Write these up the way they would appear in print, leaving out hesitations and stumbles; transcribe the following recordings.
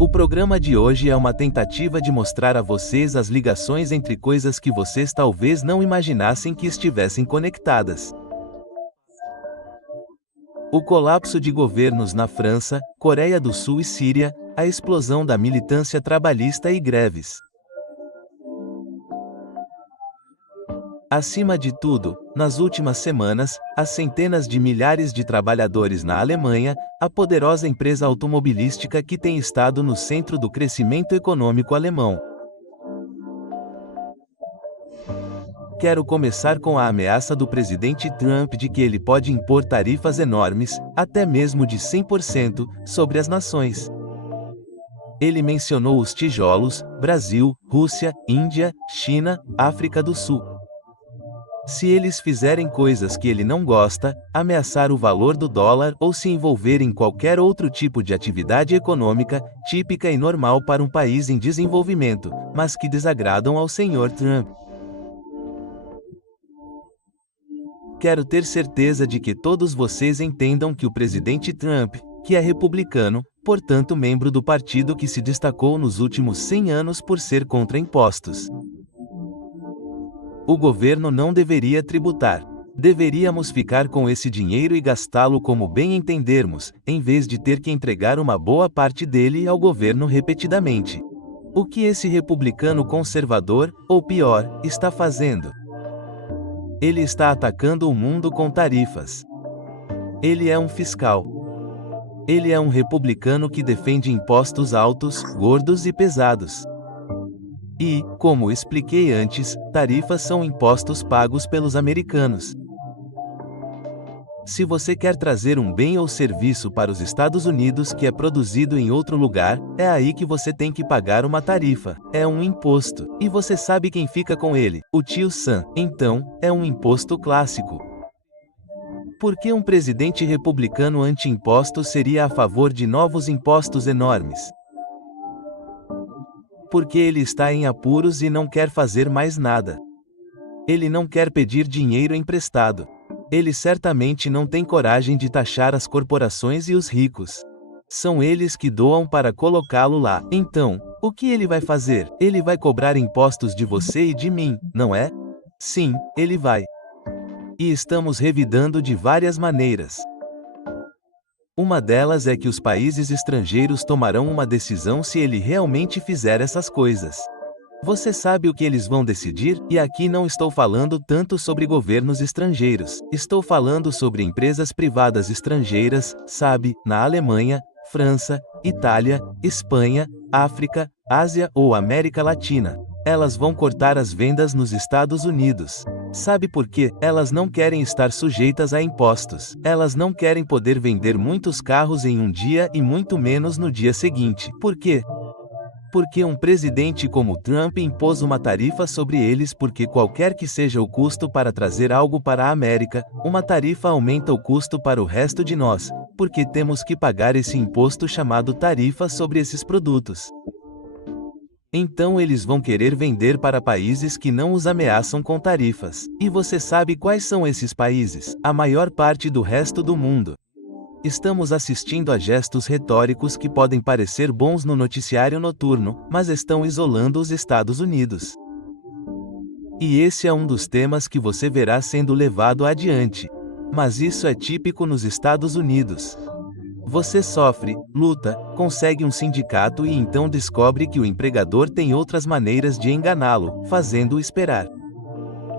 O programa de hoje é uma tentativa de mostrar a vocês as ligações entre coisas que vocês talvez não imaginassem que estivessem conectadas. O colapso de governos na França, Coreia do Sul e Síria, a explosão da militância trabalhista e greves. Acima de tudo, nas últimas semanas, as centenas de milhares de trabalhadores na Alemanha, a poderosa empresa automobilística que tem estado no centro do crescimento econômico alemão. Quero começar com a ameaça do presidente Trump de que ele pode impor tarifas enormes, até mesmo de 100%, sobre as nações. Ele mencionou os tijolos, Brasil, Rússia, Índia, China, África do Sul. Se eles fizerem coisas que ele não gosta, ameaçar o valor do dólar ou se envolver em qualquer outro tipo de atividade econômica, típica e normal para um país em desenvolvimento, mas que desagradam ao Sr. Trump. Quero ter certeza de que todos vocês entendam que o presidente Trump, que é republicano, portanto membro do partido que se destacou nos últimos 100 anos por ser contra impostos. O governo não deveria tributar. Deveríamos ficar com esse dinheiro e gastá-lo como bem entendermos, em vez de ter que entregar uma boa parte dele ao governo repetidamente. O que esse republicano conservador, ou pior, está fazendo? Ele está atacando o mundo com tarifas. Ele é um fiscal. Ele é um republicano que defende impostos altos, gordos e pesados. E, como expliquei antes, tarifas são impostos pagos pelos americanos. Se você quer trazer um bem ou serviço para os Estados Unidos que é produzido em outro lugar, é aí que você tem que pagar uma tarifa. É um imposto. E você sabe quem fica com ele? O tio Sam. Então, é um imposto clássico. Por que um presidente republicano anti-impostos seria a favor de novos impostos enormes? Porque ele está em apuros e não quer fazer mais nada. Ele não quer pedir dinheiro emprestado. Ele certamente não tem coragem de taxar as corporações e os ricos. São eles que doam para colocá-lo lá. Então, o que ele vai fazer? Ele vai cobrar impostos de você e de mim, não é? Sim, ele vai. E estamos revidando de várias maneiras. Uma delas é que os países estrangeiros tomarão uma decisão se ele realmente fizer essas coisas. Você sabe o que eles vão decidir? E aqui não estou falando tanto sobre governos estrangeiros. Estou falando sobre empresas privadas estrangeiras, sabe, na Alemanha, França, Itália, Espanha, África, Ásia ou América Latina. Elas vão cortar as vendas nos Estados Unidos. Sabe por quê? Elas não querem estar sujeitas a impostos. Elas não querem poder vender muitos carros em um dia e muito menos no dia seguinte. Por quê? Porque um presidente como Trump impôs uma tarifa sobre eles porque qualquer que seja o custo para trazer algo para a América, uma tarifa aumenta o custo para o resto de nós, porque temos que pagar esse imposto chamado tarifa sobre esses produtos. Então eles vão querer vender para países que não os ameaçam com tarifas. E você sabe quais são esses países? A maior parte do resto do mundo. Estamos assistindo a gestos retóricos que podem parecer bons no noticiário noturno, mas estão isolando os Estados Unidos. E esse é um dos temas que você verá sendo levado adiante. Mas isso é típico nos Estados Unidos. Você sofre, luta, consegue um sindicato e então descobre que o empregador tem outras maneiras de enganá-lo, fazendo-o esperar.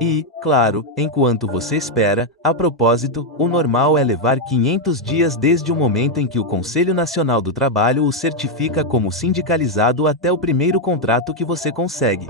E, claro, enquanto você espera, a propósito, o normal é levar 500 dias desde o momento em que o Conselho Nacional do Trabalho o certifica como sindicalizado até o primeiro contrato que você consegue.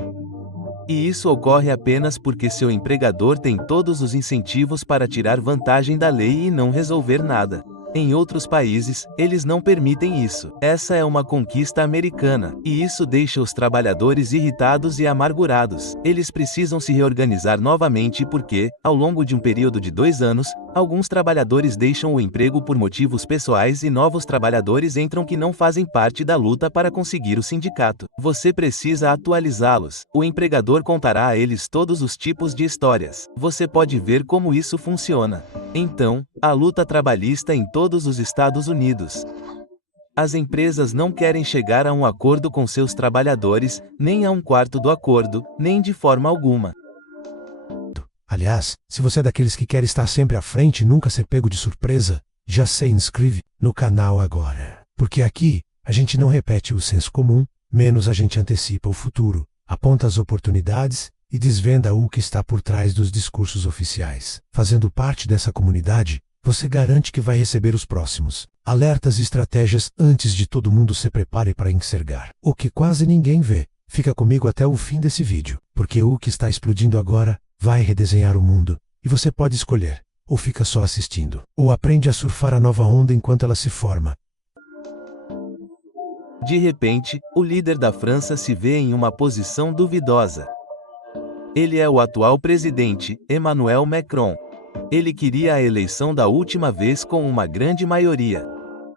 E isso ocorre apenas porque seu empregador tem todos os incentivos para tirar vantagem da lei e não resolver nada. Em outros países, eles não permitem isso. Essa é uma conquista americana, e isso deixa os trabalhadores irritados e amargurados. Eles precisam se reorganizar novamente porque, ao longo de um período de 2 anos, alguns trabalhadores deixam o emprego por motivos pessoais e novos trabalhadores entram que não fazem parte da luta para conseguir o sindicato. Você precisa atualizá-los. O empregador contará a eles todos os tipos de histórias. Você pode ver como isso funciona. Então, a luta trabalhista em todos os Estados Unidos. As empresas não querem chegar a um acordo com seus trabalhadores, nem a um quarto do acordo, nem de forma alguma. Aliás, se você é daqueles que quer estar sempre à frente e nunca ser pego de surpresa, já se inscreve no canal agora. Porque aqui, a gente não repete o senso comum, menos a gente antecipa o futuro, aponta as oportunidades e desvenda o que está por trás dos discursos oficiais. Fazendo parte dessa comunidade, você garante que vai receber os próximos alertas e estratégias antes de todo mundo se prepare para enxergar o que quase ninguém vê. Fica comigo até o fim desse vídeo, porque o que está explodindo agora vai redesenhar o mundo, e você pode escolher, ou fica só assistindo, ou aprende a surfar a nova onda enquanto ela se forma. De repente, o líder da França se vê em uma posição duvidosa. Ele é o atual presidente, Emmanuel Macron. Ele queria a eleição da última vez com uma grande maioria.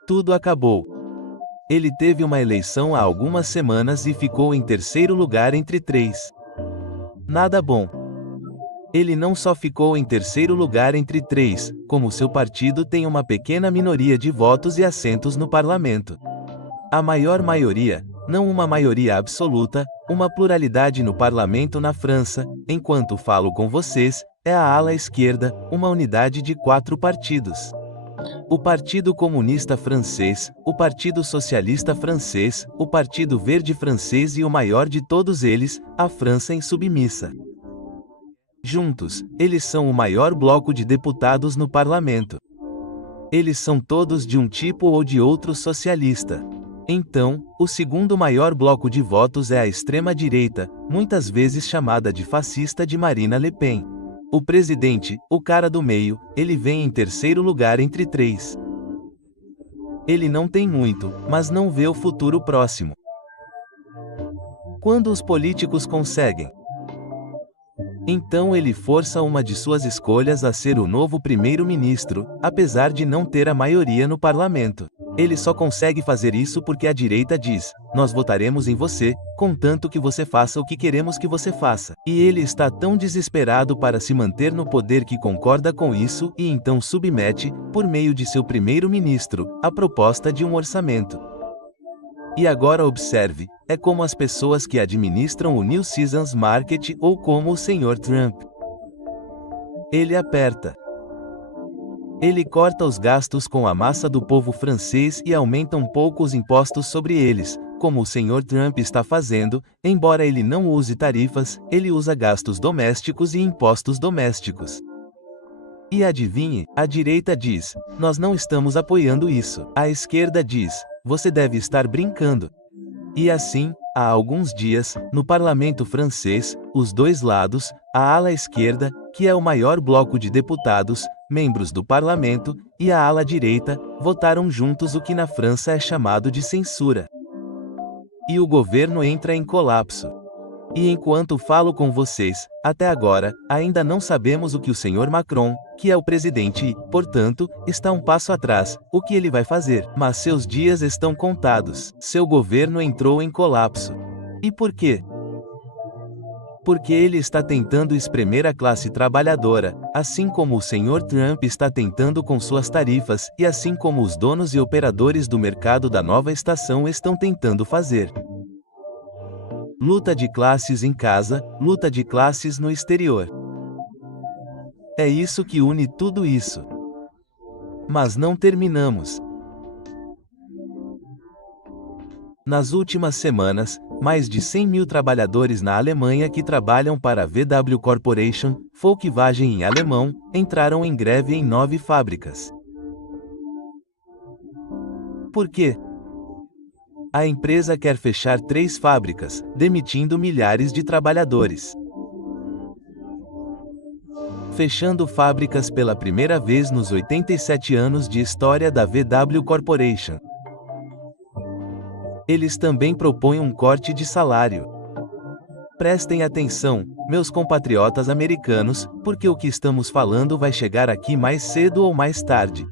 Tudo acabou. Ele teve uma eleição há algumas semanas e ficou em terceiro lugar entre 3. Nada bom. Ele não só ficou em terceiro lugar entre 3, como seu partido tem uma pequena minoria de votos e assentos no parlamento. A maior maioria, não uma maioria absoluta, uma pluralidade no parlamento na França, enquanto falo com vocês, é a ala esquerda, uma unidade de 4 partidos. O Partido Comunista Francês, o Partido Socialista Francês, o Partido Verde Francês e o maior de todos eles, a França Insubmissa. Juntos, eles são o maior bloco de deputados no parlamento. Eles são todos de um tipo ou de outro socialista. Então, o segundo maior bloco de votos é a extrema-direita, muitas vezes chamada de fascista de Marine Le Pen. O presidente, o cara do meio, ele vem em terceiro lugar entre 3. Ele não tem muito, mas não vê o futuro próximo. Quando os políticos conseguem, então ele força uma de suas escolhas a ser o novo primeiro-ministro, apesar de não ter a maioria no parlamento. Ele só consegue fazer isso porque a direita diz: nós votaremos em você, contanto que você faça o que queremos que você faça. E ele está tão desesperado para se manter no poder que concorda com isso e então submete, por meio de seu primeiro-ministro, a proposta de um orçamento. E agora observe, é como as pessoas que administram o New Seasons Market ou como o Sr. Trump. Ele aperta. Ele corta os gastos com a massa do povo francês e aumenta um pouco os impostos sobre eles, como o Sr. Trump está fazendo, embora ele não use tarifas, ele usa gastos domésticos e impostos domésticos. E adivinhe, a direita diz: nós não estamos apoiando isso. A esquerda diz: você deve estar brincando. E assim, há alguns dias, no parlamento francês, os dois lados, a ala esquerda, que é o maior bloco de deputados, membros do parlamento, e a ala direita, votaram juntos o que na França é chamado de censura. E o governo entra em colapso. E enquanto falo com vocês, até agora, ainda não sabemos o que o Sr. Macron, que é o presidente e, portanto, está um passo atrás, o que ele vai fazer. Mas seus dias estão contados. Seu governo entrou em colapso. E por quê? Porque ele está tentando espremer a classe trabalhadora, assim como o Sr. Trump está tentando com suas tarifas, e assim como os donos e operadores do mercado da nova estação estão tentando fazer. Luta de classes em casa, luta de classes no exterior. É isso que une tudo isso. Mas não terminamos. Nas últimas semanas, mais de 100 mil trabalhadores na Alemanha que trabalham para a VW Corporation, Volkswagen em alemão, entraram em greve em 9 fábricas. Por quê? A empresa quer fechar 3 fábricas, demitindo milhares de trabalhadores. Fechando fábricas pela primeira vez nos 87 anos de história da VW Corporation. Eles também propõem um corte de salário. Prestem atenção, meus compatriotas americanos, porque o que estamos falando vai chegar aqui mais cedo ou mais tarde.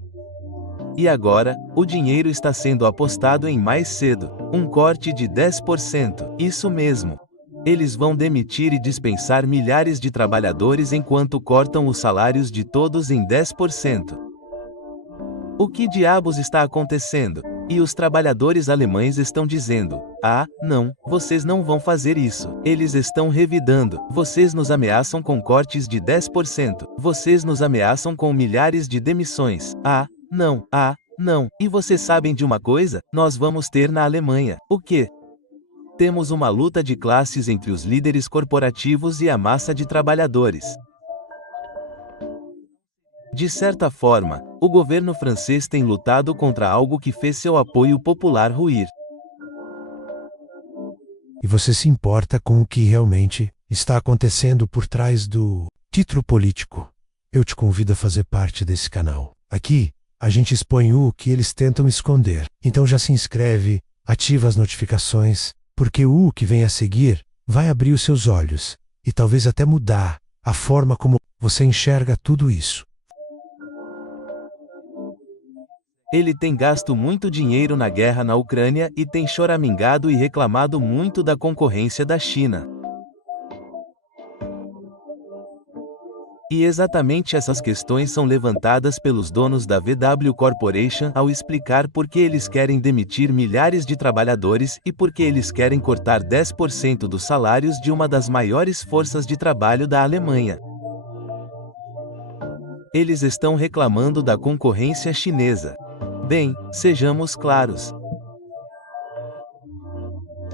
E agora, o dinheiro está sendo apostado em mais cedo, um corte de 10%, isso mesmo. Eles vão demitir e dispensar milhares de trabalhadores enquanto cortam os salários de todos em 10%. O que diabos está acontecendo? E os trabalhadores alemães estão dizendo: ah, não, vocês não vão fazer isso. Eles estão revidando. Vocês nos ameaçam com cortes de 10%. Vocês nos ameaçam com milhares de demissões. Ah, não. E vocês sabem de uma coisa? Nós vamos ter na Alemanha. O quê? Temos uma luta de classes entre os líderes corporativos e a massa de trabalhadores. De certa forma, o governo francês tem lutado contra algo que fez seu apoio popular ruir. E você se importa com o que realmente está acontecendo por trás do título político? Eu te convido a fazer parte desse canal. Aqui, a gente expõe o que eles tentam esconder. Então já se inscreve, ativa as notificações, porque o que vem a seguir vai abrir os seus olhos e talvez até mudar a forma como você enxerga tudo isso. Ele tem gasto muito dinheiro na guerra na Ucrânia e tem choramingado e reclamado muito da concorrência da China. E exatamente essas questões são levantadas pelos donos da VW Corporation ao explicar por que eles querem demitir milhares de trabalhadores e por que eles querem cortar 10% dos salários de uma das maiores forças de trabalho da Alemanha. Eles estão reclamando da concorrência chinesa. Bem, sejamos claros.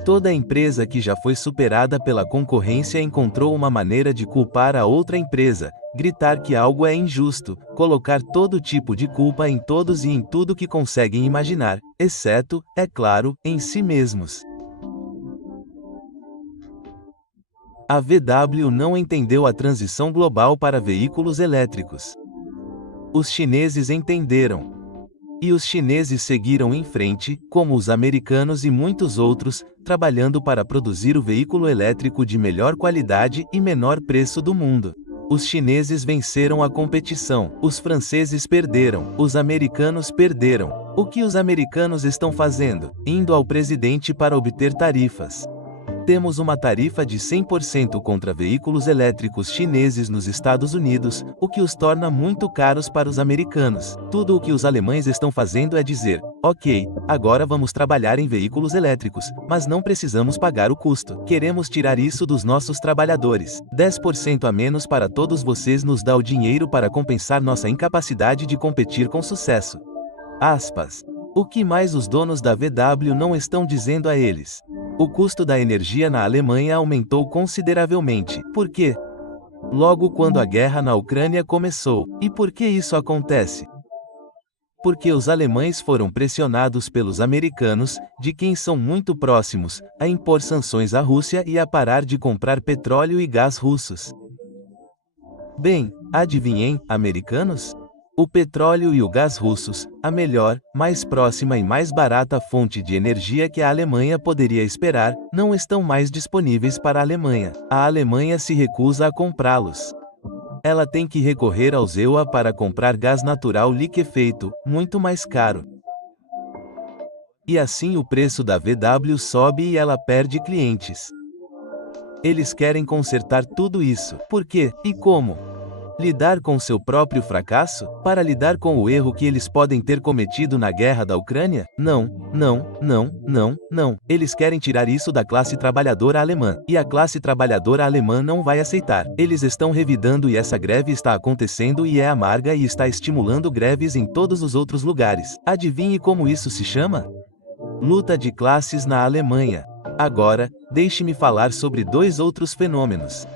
Toda empresa que já foi superada pela concorrência encontrou uma maneira de culpar a outra empresa, gritar que algo é injusto, colocar todo tipo de culpa em todos e em tudo que conseguem imaginar, exceto, é claro, em si mesmos. A VW não entendeu a transição global para veículos elétricos. Os chineses entenderam. E os chineses seguiram em frente, como os americanos e muitos outros, trabalhando para produzir o veículo elétrico de melhor qualidade e menor preço do mundo. Os chineses venceram a competição, os franceses perderam, os americanos perderam. O que os americanos estão fazendo? Indo ao presidente para obter tarifas. Temos uma tarifa de 100% contra veículos elétricos chineses nos Estados Unidos, o que os torna muito caros para os americanos. Tudo o que os alemães estão fazendo é dizer: ok, agora vamos trabalhar em veículos elétricos, mas não precisamos pagar o custo. Queremos tirar isso dos nossos trabalhadores. 10% a menos para todos vocês nos dá o dinheiro para compensar nossa incapacidade de competir com sucesso. Aspas. O que mais os donos da VW não estão dizendo a eles? O custo da energia na Alemanha aumentou consideravelmente. Por quê? Logo quando a guerra na Ucrânia começou. E por que isso acontece? Porque os alemães foram pressionados pelos americanos, de quem são muito próximos, a impor sanções à Rússia e a parar de comprar petróleo e gás russos. Bem, adivinhem, americanos? O petróleo e o gás russos, a melhor, mais próxima e mais barata fonte de energia que a Alemanha poderia esperar, não estão mais disponíveis para a Alemanha. A Alemanha se recusa a comprá-los. Ela tem que recorrer aos EUA para comprar gás natural liquefeito, muito mais caro. E assim o preço da VW sobe e ela perde clientes. Eles querem consertar tudo isso. Por quê? E como? Lidar com seu próprio fracasso? Para lidar com o erro que eles podem ter cometido na guerra da Ucrânia? Não. Eles querem tirar isso da classe trabalhadora alemã. E a classe trabalhadora alemã não vai aceitar. Eles estão revidando e essa greve está acontecendo e é amarga e está estimulando greves em todos os outros lugares. Adivinhe como isso se chama? Luta de classes na Alemanha. Agora, deixe-me falar sobre dois outros fenômenos.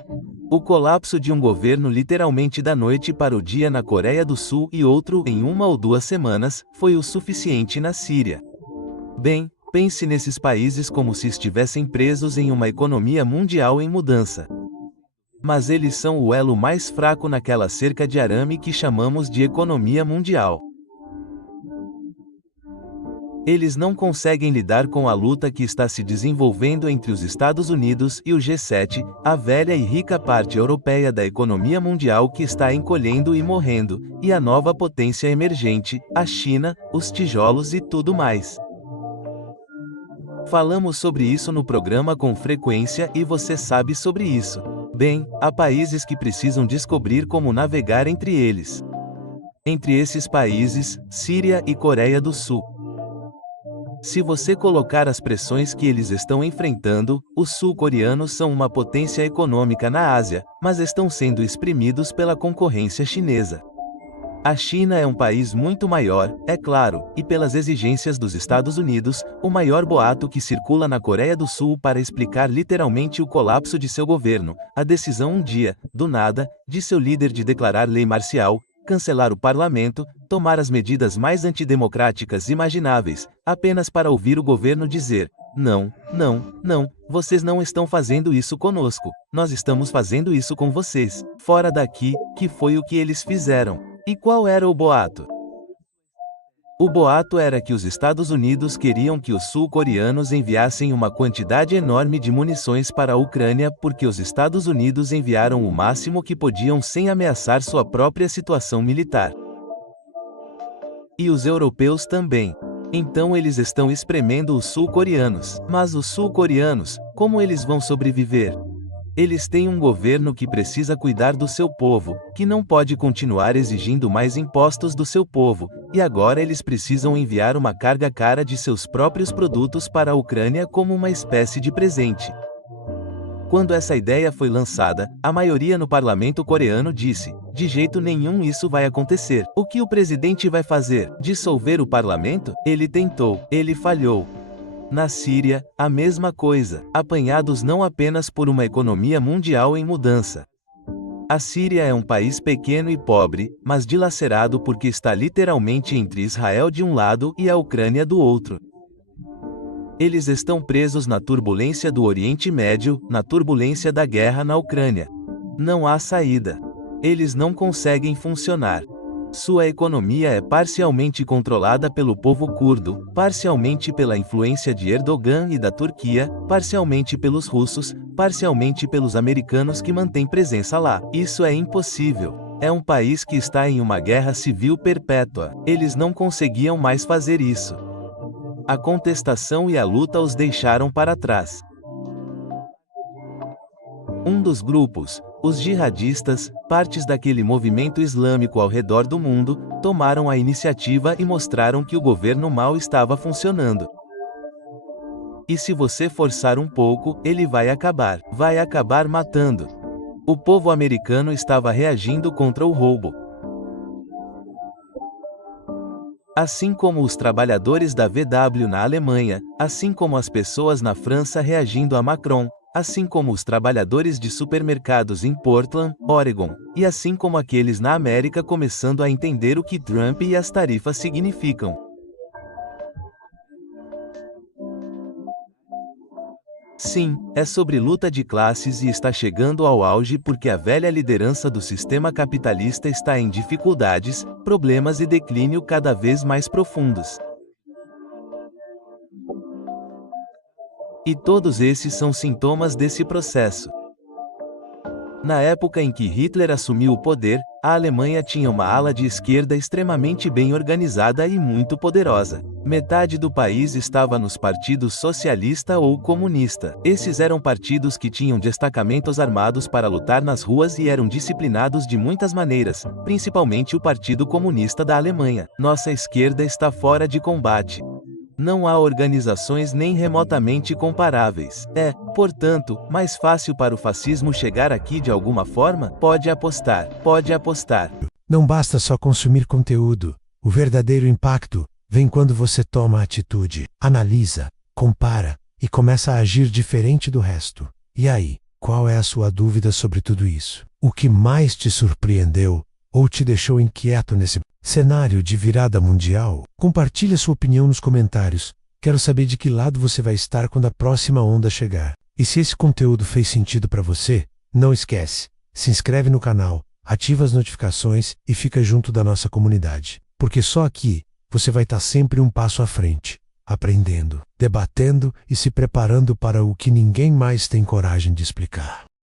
O colapso de um governo literalmente da noite para o dia na Coreia do Sul e outro em 1 ou 2 semanas, foi o suficiente na Síria. Bem, pense nesses países como se estivessem presos em uma economia mundial em mudança. Mas eles são o elo mais fraco naquela cerca de arame que chamamos de economia mundial. Eles não conseguem lidar com a luta que está se desenvolvendo entre os Estados Unidos e o G7, a velha e rica parte europeia da economia mundial que está encolhendo e morrendo, e a nova potência emergente, a China, os tijolos e tudo mais. Falamos sobre isso no programa com frequência e você sabe sobre isso. Bem, há países que precisam descobrir como navegar entre eles. Entre esses países, Síria e Coreia do Sul. Se você colocar as pressões que eles estão enfrentando, os sul-coreanos são uma potência econômica na Ásia, mas estão sendo exprimidos pela concorrência chinesa. A China é um país muito maior, é claro, e pelas exigências dos Estados Unidos, o maior boato que circula na Coreia do Sul para explicar literalmente o colapso de seu governo, a decisão um dia, do nada, de seu líder de declarar lei marcial, cancelar o parlamento, tomar as medidas mais antidemocráticas imagináveis, apenas para ouvir o governo dizer: não, vocês não estão fazendo isso conosco, nós estamos fazendo isso com vocês, fora daqui, que foi o que eles fizeram. E qual era o boato? O boato era que os Estados Unidos queriam que os sul-coreanos enviassem uma quantidade enorme de munições para a Ucrânia porque os Estados Unidos enviaram o máximo que podiam sem ameaçar sua própria situação militar. E os europeus também. Então eles estão espremendo os sul-coreanos. Mas os sul-coreanos, como eles vão sobreviver? Eles têm um governo que precisa cuidar do seu povo, que não pode continuar exigindo mais impostos do seu povo, e agora eles precisam enviar uma carga cara de seus próprios produtos para a Ucrânia como uma espécie de presente. Quando essa ideia foi lançada, a maioria no parlamento coreano disse: de jeito nenhum isso vai acontecer. O que o presidente vai fazer? Dissolver o parlamento? Ele tentou, ele falhou. Na Síria, a mesma coisa, apanhados não apenas por uma economia mundial em mudança. A Síria é um país pequeno e pobre, mas dilacerado porque está literalmente entre Israel de um lado e a Ucrânia do outro. Eles estão presos na turbulência do Oriente Médio, na turbulência da guerra na Ucrânia. Não há saída. Eles não conseguem funcionar. Sua economia é parcialmente controlada pelo povo curdo, parcialmente pela influência de Erdogan e da Turquia, parcialmente pelos russos, parcialmente pelos americanos que mantêm presença lá. Isso é impossível. É um país que está em uma guerra civil perpétua. Eles não conseguiam mais fazer isso. A contestação e a luta os deixaram para trás. Um dos grupos, os jihadistas, partes daquele movimento islâmico ao redor do mundo, tomaram a iniciativa e mostraram que o governo mal estava funcionando. E se você forçar um pouco, ele vai acabar matando. O povo americano estava reagindo contra o roubo. Assim como os trabalhadores da VW na Alemanha, assim como as pessoas na França reagindo a Macron, assim como os trabalhadores de supermercados em Portland, Oregon, e assim como aqueles na América começando a entender o que Trump e as tarifas significam. Sim, é sobre luta de classes e está chegando ao auge porque a velha liderança do sistema capitalista está em dificuldades, problemas e declínio cada vez mais profundos. E todos esses são sintomas desse processo. Na época em que Hitler assumiu o poder, a Alemanha tinha uma ala de esquerda extremamente bem organizada e muito poderosa. Metade do país estava nos partidos socialista ou comunista. Esses eram partidos que tinham destacamentos armados para lutar nas ruas e eram disciplinados de muitas maneiras, principalmente o Partido Comunista da Alemanha. Nossa esquerda está fora de combate. Não há organizações nem remotamente comparáveis. É, portanto, mais fácil para o fascismo chegar aqui de alguma forma? Pode apostar. Não basta só consumir conteúdo. O verdadeiro impacto vem quando você toma atitude, analisa, compara e começa a agir diferente do resto. E aí, qual é a sua dúvida sobre tudo isso? O que mais te surpreendeu ou te deixou inquieto nesse cenário de virada mundial? Compartilhe sua opinião nos comentários. Quero saber de que lado você vai estar quando a próxima onda chegar. E se esse conteúdo fez sentido para você, não esquece, se inscreve no canal, ativa as notificações e fica junto da nossa comunidade. Porque só aqui você vai estar sempre um passo à frente, aprendendo, debatendo e se preparando para o que ninguém mais tem coragem de explicar.